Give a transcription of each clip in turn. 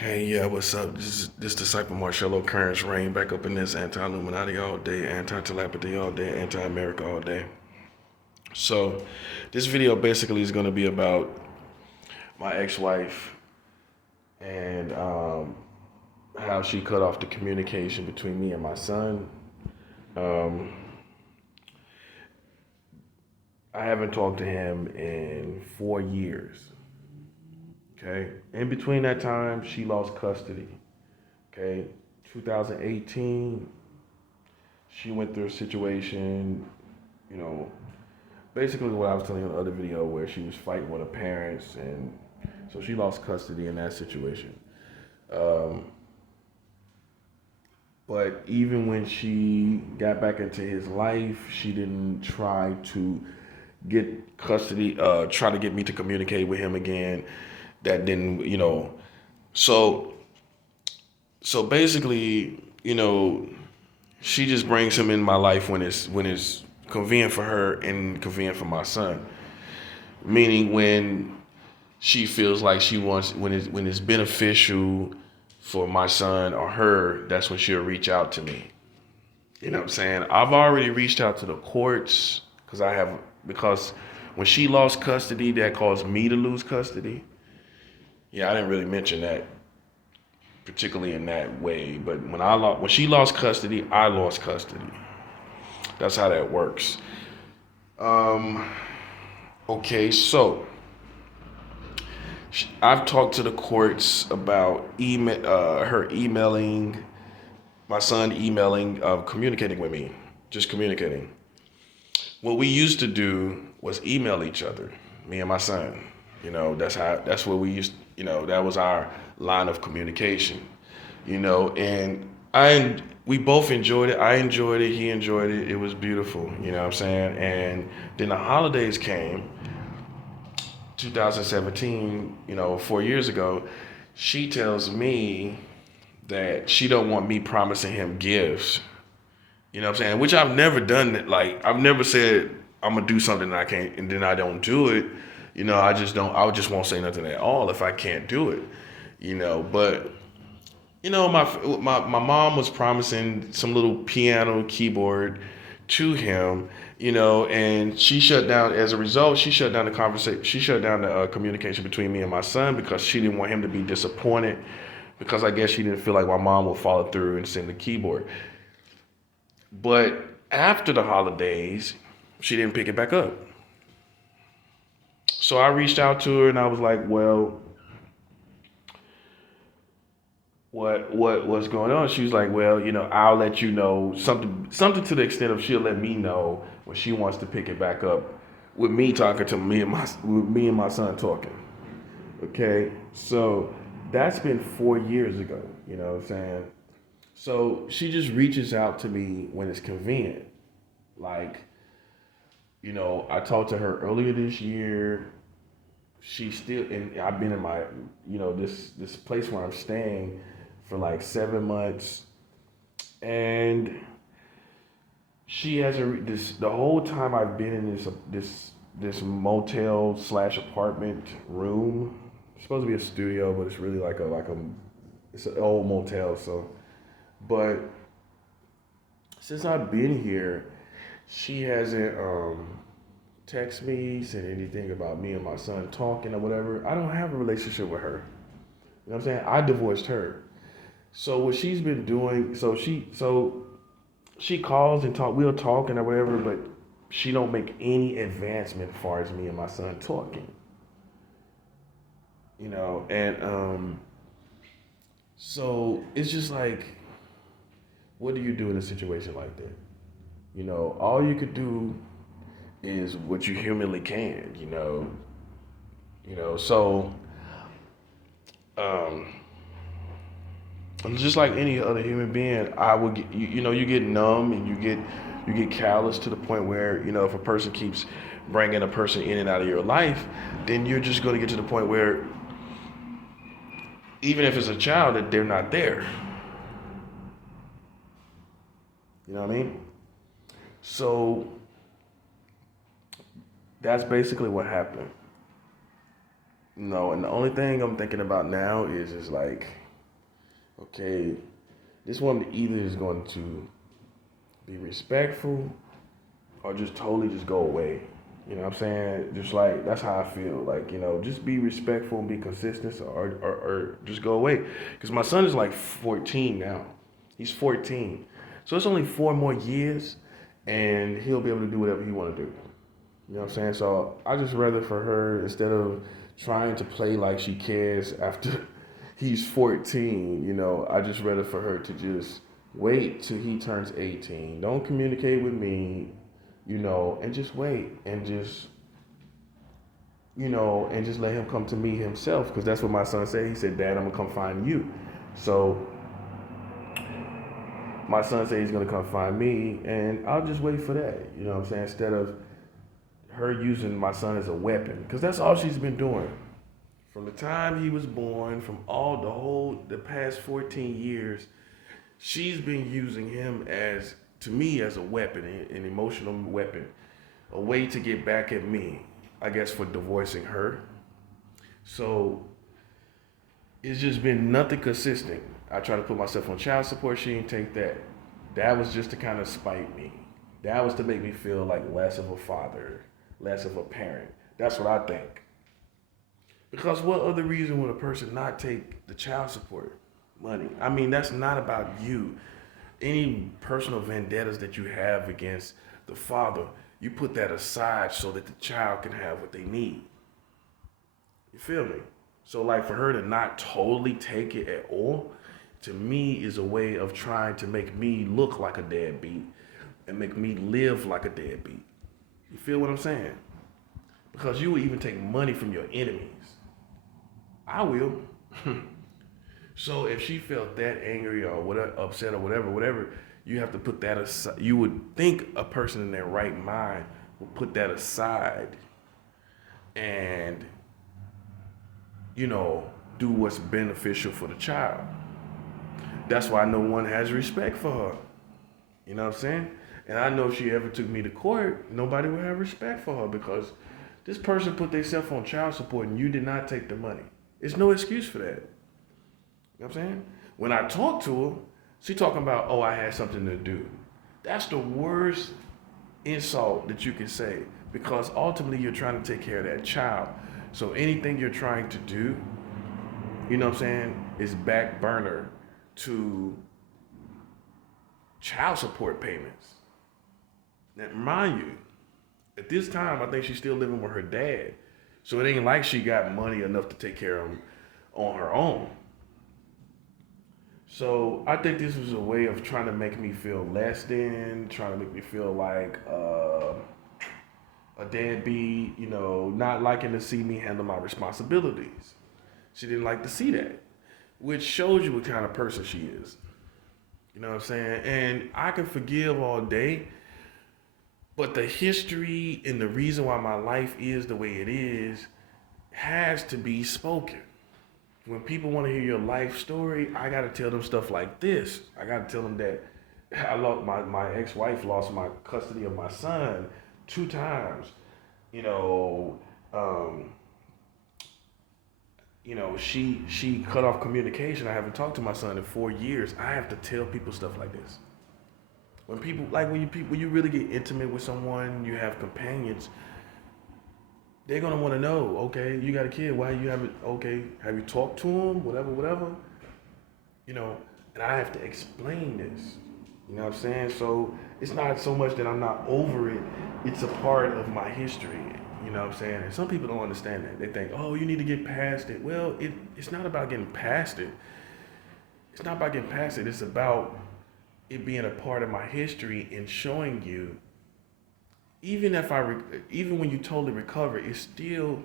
Hey, yeah, what's up? This disciple Marcello Currents reign back up in this anti-Illuminati all day, anti-telepathy all day, anti-America all day. So, this video basically is going to be about my ex-wife and how she cut off the communication between me and my son. Um, I haven't talked to him in 4 years. Okay, in between that time, she lost custody. Okay, 2018. She went through a situation, you know, basically what I was telling you in the other video where she was fighting with her parents, and so she lost custody in that situation. Um, but even when she got back into his life, she didn't try to get custody, try to get me to communicate with him again. That didn't, so so basically, she just brings him in my life when it's convenient for her and convenient for my son. Meaning when she feels like she wants when it's beneficial for my son or her, that's when she'll reach out to me. You know what I'm saying? I've already reached out to the courts because when she lost custody, that caused me to lose custody. Yeah, I didn't really mention that particularly in that way, but when she lost custody, I lost custody. That's how that works. Um, okay, so I've talked to the courts about her emailing, my son emailing, communicating with me, just communicating. What we used to do was email each other, me and my son. That's what we used. That was our line of communication. And we both enjoyed it. I enjoyed it. He enjoyed it. It was beautiful. You know what I'm saying? And then the holidays came 2017, 4 years ago. She tells me that she don't want me promising him gifts. You know what I'm saying? Which I've never done it. Like, I've never said I'm gonna do something that I can't and then I don't do it. I just don't. I just won't say nothing at all if I can't do it. But my mom was promising some little piano keyboard to him, and she shut down. As a result, she shut down the conversation. She shut down the communication between me and my son because she didn't want him to be disappointed. Because I guess she didn't feel like my mom would follow through and send the keyboard. But after the holidays, she didn't pick it back up. So I reached out to her and I was like, well, what's going on? She was like, well, I'll let you know something to the extent of she'll let me know when she wants to pick it back up with me talking to me and my son talking. Okay, so that's been 4 years ago. You know what I'm saying? So she just reaches out to me when it's convenient. Like, I talked to her earlier this year. She still, and I've been in my, this place where I'm staying for like 7 months, and she has the whole time I've been in this motel slash apartment room. It's supposed to be a studio, but it's really it's an old motel. So, but since I've been here, she hasn't text me, said anything about me and my son talking or whatever. I don't have a relationship with her. You know what I'm saying? I divorced her. So what she's been doing, she calls and we'll talk and whatever, but she don't make any advancement as far as me and my son talking. And so it's just like, what do you do in a situation like that? All you could do is what you humanly can, so um just like any other human being, I would get you get numb and you get callous to the point where if a person keeps bringing a person in and out of your life, then you're just going to get to the point where even if it's a child that they're not there. You know what I mean? So that's basically what happened. And the only thing I'm thinking about now is like okay, this woman either is going to be respectful or just totally just go away. You know what I'm saying? Just like that's how I feel. Like, just be respectful and be consistent or just go away. Because my son is like 14 now. He's 14. So it's only 4 more years and he'll be able to do whatever he want to do. You know what I'm saying? So I just rather for her, instead of trying to play like she cares after he's 14, I just rather for her to just wait till he turns 18. Don't communicate with me, and just wait and just let him come to me himself. Because that's what my son said. He said, Dad, I'm going to come find you. So my son said he's going to come find me, and I'll just wait for that. You know what I'm saying? Instead of her using my son as a weapon, because that's all she's been doing from the time he was born, from the past 14 years. She's been using him to me as a weapon, an emotional weapon, a way to get back at me, I guess, for divorcing her. So it's just been nothing consistent. I try to put myself on child support. She didn't take that. That was just to kind of spite me. That was to make me feel like less of a father, less of a parent. That's what I think. Because what other reason would a person not take the child support money? I mean, that's not about you. Any personal vendettas that you have against the father, you put that aside so that the child can have what they need. You feel me? So like for her to not totally take it at all, to me is a way of trying to make me look like a deadbeat and make me live like a deadbeat. You feel what I'm saying? Because you will even take money from your enemies. I will. So if she felt that angry or whatever, upset or whatever, you have to put that aside. You would think a person in their right mind would put that aside and, do what's beneficial for the child. That's why no one has respect for her. You know what I'm saying? And I know if she ever took me to court, nobody would have respect for her because this person put themselves on child support and you did not take the money. There's no excuse for that. You know what I'm saying? When I talk to her, she talking about, oh, I had something to do. That's the worst insult that you can say because ultimately you're trying to take care of that child. So anything you're trying to do, you know what I'm saying, is back burner to child support payments. Now, mind you, at this time, I think she's still living with her dad. So it ain't like she got money enough to take care of him on her own. So I think this was a way of trying to make me feel less than, trying to make me feel like a deadbeat, not liking to see me handle my responsibilities. She didn't like to see that, which shows you what kind of person she is. You know what I'm saying? And I can forgive all day, but the history and the reason why my life is the way it is has to be spoken. When people want to hear your life story, I got to tell them stuff like this. I got to tell them that I lost my ex-wife lost my custody of my son 2 times. She cut off communication. I haven't talked to my son in 4 years. I have to tell people stuff like this. When you really get intimate with someone, you have companions, they're gonna want to know, okay, you got a kid, why you haven't, okay, have you talked to him, whatever, and I have to explain this, you know what I'm saying? So it's not so much that I'm not over it, it's a part of my history, you know what I'm saying? And some people don't understand that. They think, oh, you need to get past it. Well, it's not about getting past it. It's not about getting past it. It's about it being a part of my history and showing you, even when you totally recover, it still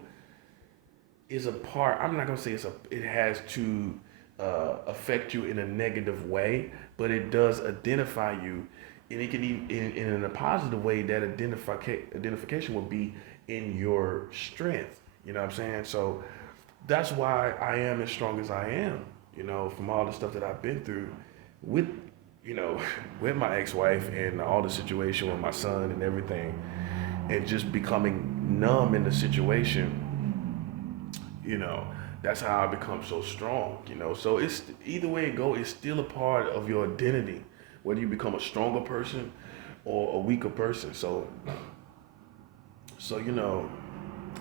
is a part. I'm not gonna say it has to affect you in a negative way, but it does identify you, and it can even in a positive way. That identification will be in your strength. You know what I'm saying? So that's why I am as strong as I am. From all the stuff that I've been through with with my ex-wife and all the situation with my son and everything, and just becoming numb in the situation, That's how I become so strong, you know. So it's either way it go, it's still a part of your identity, whether you become a stronger person or a weaker person. So you know,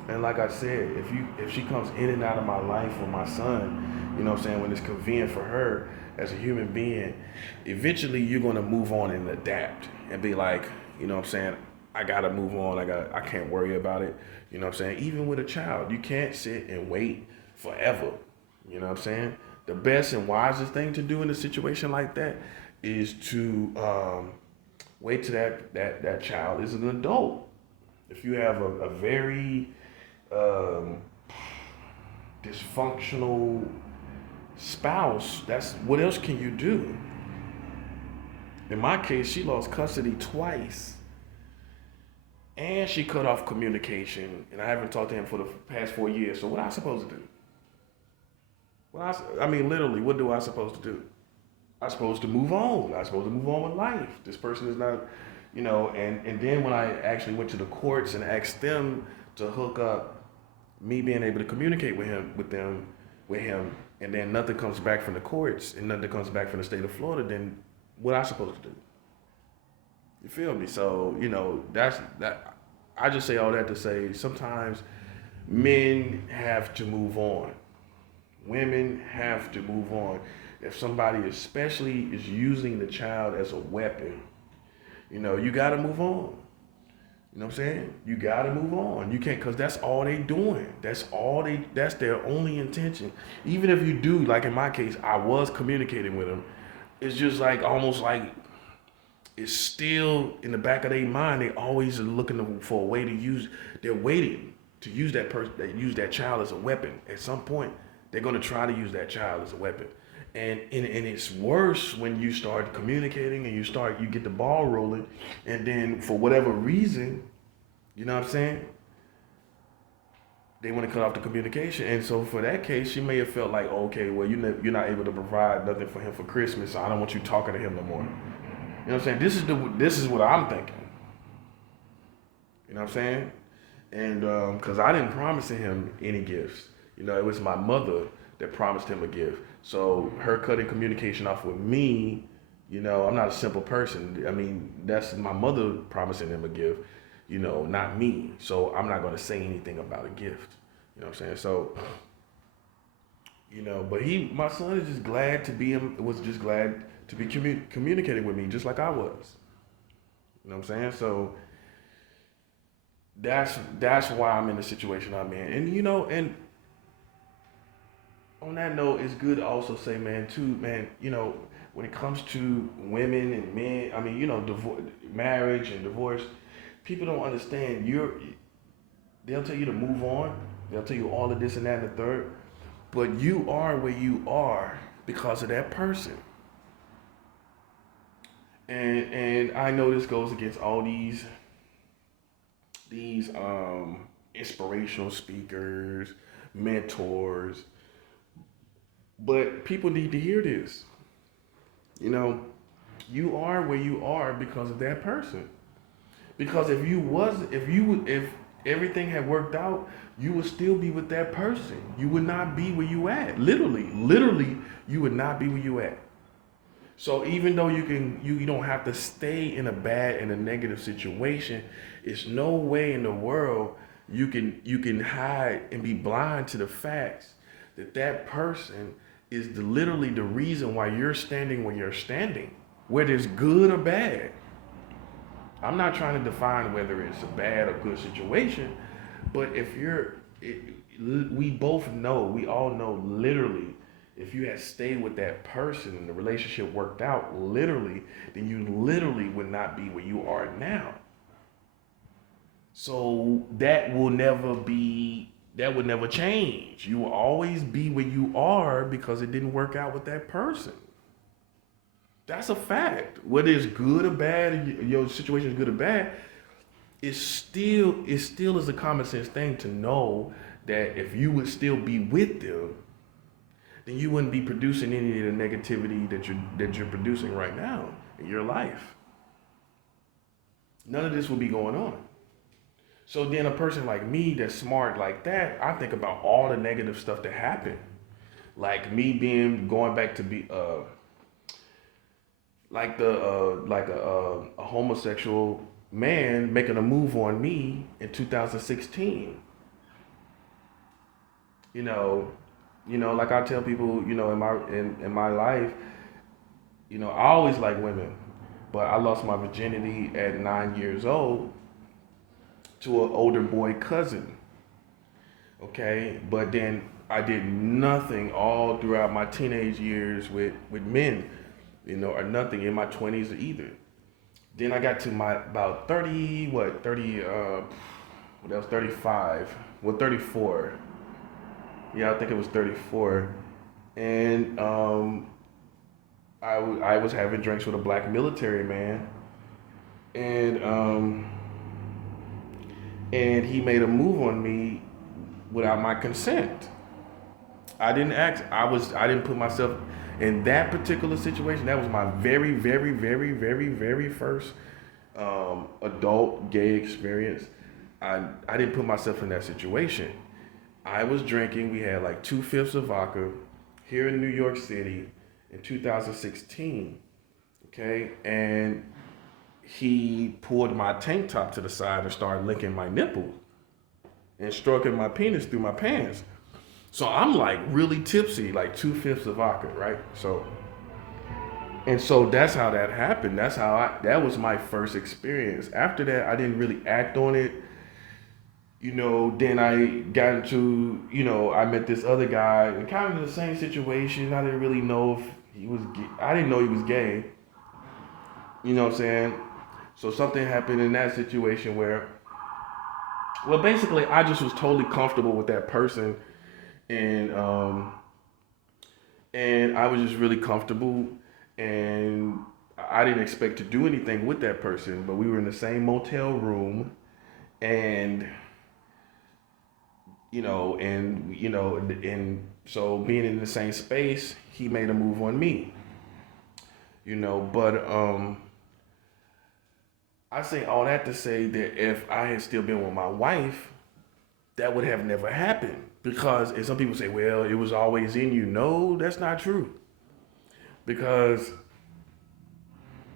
and like I said, if she comes in and out of my life with my son, you know what I'm saying, when it's convenient for her as a human being, eventually you're gonna move on and adapt and be like, you know what I'm saying, I gotta move on, I can't worry about it. You know what I'm saying? Even with a child, you can't sit and wait forever. You know what I'm saying? The best and wisest thing to do in a situation like that is to wait till that child is an adult. If you have a very um, dysfunctional spouse, that's what else can you do? In my case, she lost custody twice, and she cut off communication, and I haven't talked to him for the past 4 years. So what am I supposed to do? I mean, literally, what do I supposed to do? I'm supposed to move on. I'm supposed to move on with life. This person is not, you know. And then when I actually went to the courts and asked them to hook up me being able to communicate with him, and then nothing comes back from the courts and nothing comes back from the state of Florida, then what I supposed to do? You feel me? So you know that's that. I just say all that to say sometimes men have to move on. Women have to move on. If somebody especially is using the child as a weapon, you know, you gotta move on. You know what I'm saying? You gotta move on. You can't, cause that's all they doing. That's their only intention. Even if you do, like in my case, I was communicating with them. It's just like almost like it's still in the back of their mind. They always are looking for a way to use. They're waiting to use that person, use that child as a weapon. At some point, they're gonna try to use that child as a weapon. And it's worse when you start communicating and you get the ball rolling, and then for whatever reason, you know what I'm saying, they want to cut off the communication. And so for that case, she may have felt like, okay, well, you're not able to provide nothing for him for Christmas, so I don't want you talking to him no more. You know what I'm saying? This is what I'm thinking. You know what I'm saying? And because I didn't promise him any gifts. You know, it was my mother that promised him a gift. So her cutting communication off with me, you know, I'm not a simple person. I mean, that's my mother promising him a gift, you know, not me. So I'm not going to say anything about a gift. You know what I'm saying? So, you know, but my son is just glad to be, was just glad to be communicating with me just like I was. You know what I'm saying? So that's why I'm in the situation I'm in. And, you know, and on that note, it's good to also say, man, too, man, you know, when it comes to women and men, I mean, you know, marriage and divorce, people don't understand. They'll tell you to move on. They'll tell you all of this and that and the third, but you are where you are because of that person. And I know this goes against all these inspirational speakers, mentors, but people need to hear this. You know, you are where you are because of that person. Because if everything had worked out, you would still be with that person. You would not be where you at. Literally, you would not be where you at. So even though you don't have to stay in a negative situation, it's no way in the world you can hide and be blind to the facts that person is literally the reason why you're standing where you're standing, whether it's good or bad. I'm not trying to define whether it's a bad or good situation, but we both know, we all know literally, if you had stayed with that person and the relationship worked out literally, then you literally would not be where you are now. So that would never change. You will always be where you are because it didn't work out with that person. That's a fact. Whether it's good or bad, your situation is good or bad, it still is a common sense thing to know that if you would still be with them, then you wouldn't be producing any of the negativity that you're producing right now in your life. None of this would be going on. So then a person like me that's smart like that, I think about all the negative stuff that happened. Like me being going back to be like a homosexual man making a move on me in 2016. You know, like I tell people, in my life, I always like women, but I lost my virginity at 9 years old to an older boy cousin. Okay, but then I did nothing all throughout my teenage years with men, or nothing in my 20s either. Then I got to my about 30, what 30? That was 35. Well, 34. Yeah, I think it was 34. And I was having drinks with a black military man, and he made a move on me without my consent. I didn't ask. I didn't put myself in that particular situation. That was my very, very, very, very, very first adult gay experience. I didn't put myself in that situation. I was drinking. We had like 2/5 of vodka here in New York City in 2016. Okay, and he pulled my tank top to the side and started licking my nipple and stroking my penis through my pants. So I'm like really tipsy, like 2/5 of vodka, right? So that's how that happened. That was my first experience. After that, I didn't really act on it. Then I got into, I met this other guy and kind of the same situation. I didn't really know if he was gay. I didn't know he was gay. You know what I'm saying? So something happened in that situation where, well, basically, I just was totally comfortable with that person, and I was just really comfortable, and I didn't expect to do anything with that person, but we were in the same motel room, and and so being in the same space, he made a move on me, but I say all that to say that if I had still been with my wife, that would have never happened. Because, and some people say, well, it was always in you. No, that's not true. Because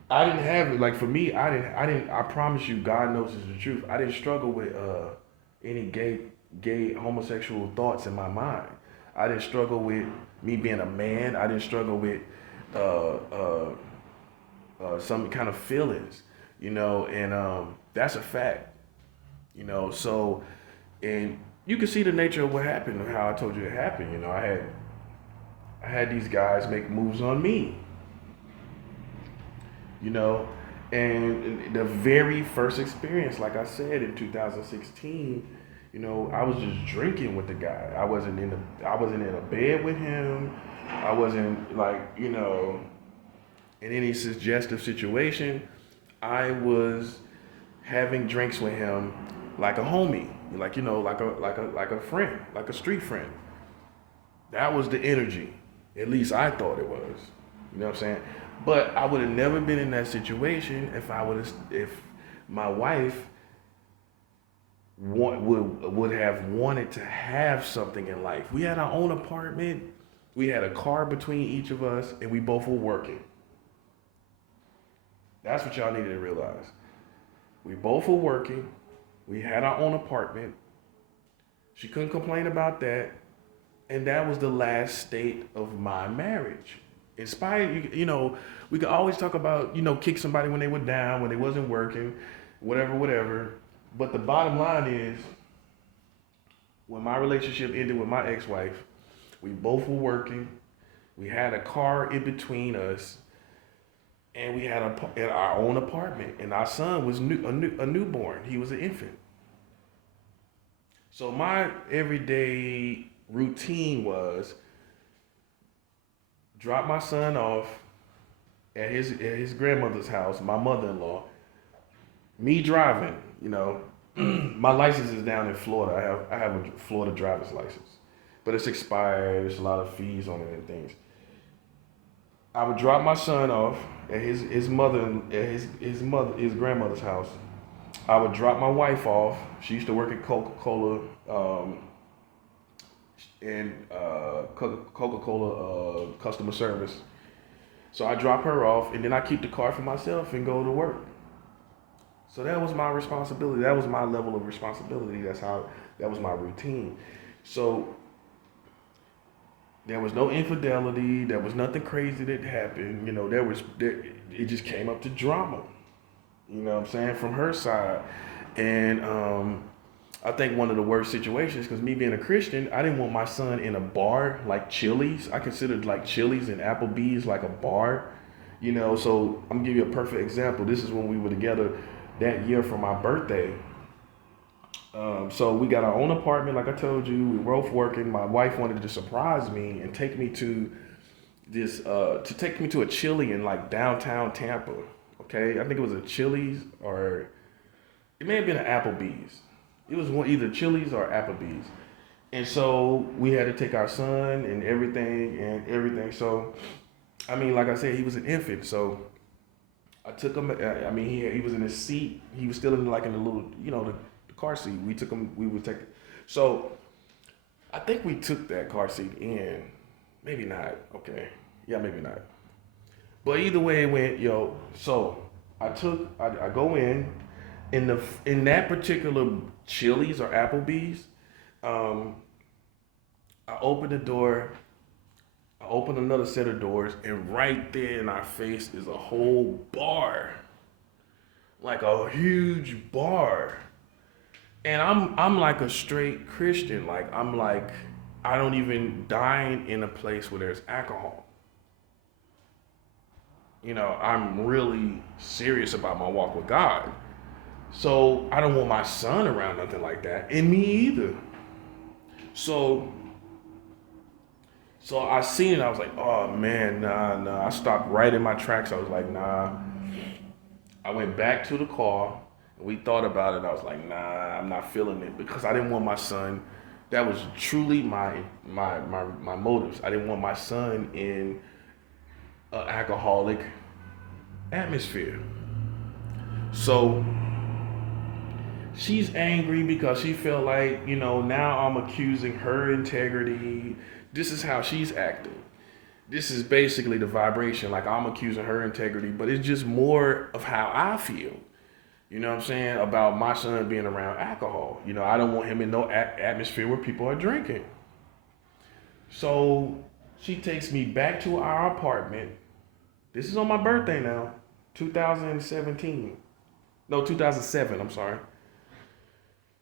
I didn't have it. Like for me, I promise you, God knows it's the truth. I didn't struggle with any gay homosexual thoughts in my mind. I didn't struggle with me being a man. I didn't struggle with uh, uh, some kind of feelings, and that's a fact, So, and you can see the nature of what happened and how I told you it happened. I had these guys make moves on me, you know, and the very first experience, like I said in 2016, I was just drinking with the guy. I wasn't in a bed with him. I wasn't like, in any suggestive situation. I was having drinks with him like a homie, like like a friend, like a street friend. That was the energy. At least I thought it was. You know what I'm saying? But I would have never been in that situation if my wife would have wanted to have something in life. We had our own apartment. We had a car between each of us, and we both were working. That's what y'all needed to realize. We both were working. We had our own apartment. She couldn't complain about that. And that was the last state of my marriage. Inspired, we could always talk about, kick somebody when they were down, when they wasn't working, whatever, whatever. But the bottom line is, when my relationship ended with my ex-wife, we both were working. We had a car in between us, and we had our own apartment. And our son was a newborn. He was an infant. So my everyday routine was drop my son off at his grandmother's house, my mother-in-law. Me driving, my license is down in Florida. I have a Florida driver's license, but it's expired. There's a lot of fees on it and things. I would drop my son off at his grandmother's house. I would drop my wife off. She used to work at Coca-Cola, and Coca-Cola customer service. So I drop her off, and then I keep the car for myself and go to work. So that was my responsibility. That was my level of responsibility. That was my routine. So there was no infidelity. There was nothing crazy that happened. It just came up to drama. You know what I'm saying, from her side. And I think one of the worst situations, because me being a Christian, I didn't want my son in a bar like Chili's. I considered like Chili's and Applebee's like a bar. So I'm gonna give you a perfect example. This is when we were together that year for my birthday. So we got our own apartment, like I told you. We were both working. My wife wanted to surprise me and take me to a Chili in like downtown Tampa. Okay, I think it was a Chili's, or it may have been an Applebee's. It was either Chili's or Applebee's. And so we had to take our son and everything. So, I mean, like I said, he was an infant. So I took him. I mean, he was in his seat. He was still in the little, the car seat. We took him. We would take. So I think we took that car seat in. Maybe not. Okay. Yeah, maybe not. But either way it went, yo. So I go in that particular Chili's or Applebee's. I open the door. I open another set of doors, and right there in our face is a whole bar, like a huge bar. And I'm like a straight Christian. Like I don't even dine in a place where there's alcohol. I'm really serious about my walk with God. So I don't want my son around nothing like that, and me either. So I seen it. I was like, oh man, nah. I stopped right in my tracks. I was like, nah. I went back to the car. And we thought about it. I was like, nah, I'm not feeling it, because I didn't want my son. That was truly my motives. I didn't want my son in an alcoholic atmosphere. So she's angry because she felt like, now I'm accusing her integrity. This is how she's acting. This is basically the vibration. Like, I'm accusing her integrity, but it's just more of how I feel. You know what I'm saying? About my son being around alcohol. I don't want him in no atmosphere where people are drinking. So she takes me back to our apartment. This is on my birthday now, 2017. No, 2007, I'm sorry.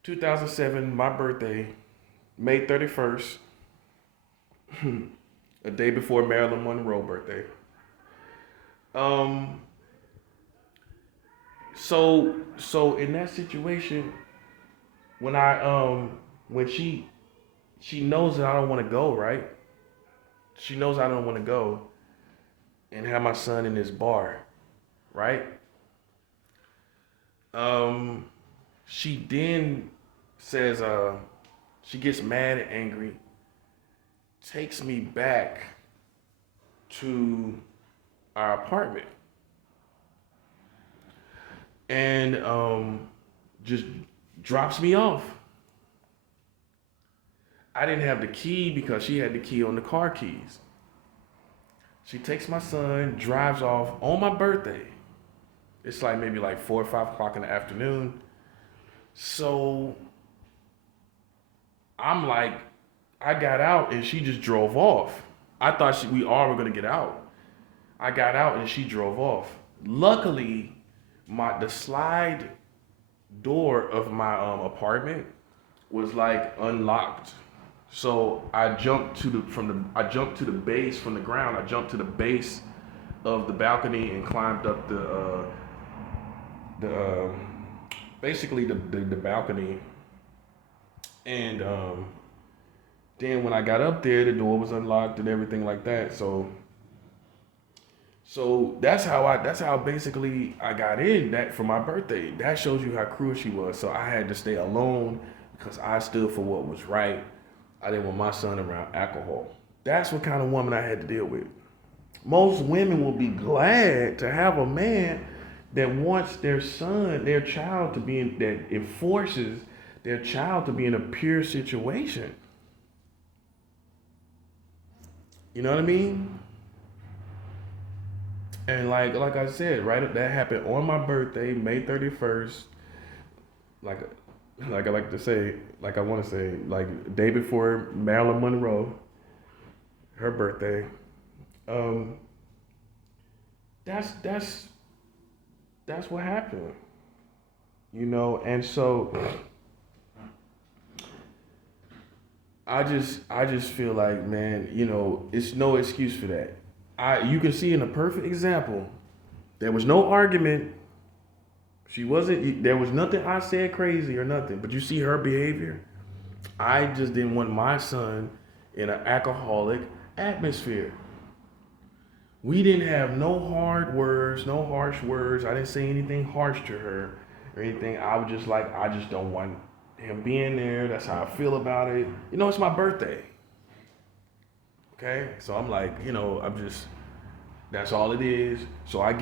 2007, my birthday, May 31st, a day before Marilyn Monroe's birthday. So in that situation, when she knows that I don't want to go, right? She knows I don't want to go and have my son in this bar, right? She then says, she gets mad and angry, takes me back to our apartment, and just drops me off. I didn't have the key because she had the key on the car keys. She takes my son, drives off on my birthday. It's like maybe like 4 or 5 o'clock in the afternoon. So I'm like, I got out and she just drove off. I thought we all were gonna get out. I got out and she drove off. Luckily, the slide door of my apartment was like unlocked. So I jumped to the base from the ground. I jumped to the base of the balcony and climbed up basically the balcony. And then when I got up there, the door was unlocked and everything like that. So that's how basically I got in that for my birthday. That shows you how cruel she was. So I had to stay alone because I stood for what was right. I didn't want my son around alcohol. That's what kind of woman I had to deal with. Most women will be glad to have a man that wants their son, their child to be in, that it forces their child to be in a pure situation. You know what I mean? And like I said, right, that happened on my birthday, May 31st. Like like I like to say, like I want to say, like day before Marilyn Monroe, her birthday. Um, that's that's what happened, you know. And so I just feel like, man, you know, it's no excuse for that. You can see in a perfect example, there was no argument. She wasn't. There was nothing I said crazy or nothing. But you see her behavior. I just didn't want my son in an alcoholic atmosphere. We didn't have no hard words, no harsh words. I didn't say anything harsh to her or anything. I was just like, I just don't want him being there. That's how I feel about it. You know, it's my birthday. Okay? So I'm like, you know, that's all it is. So I get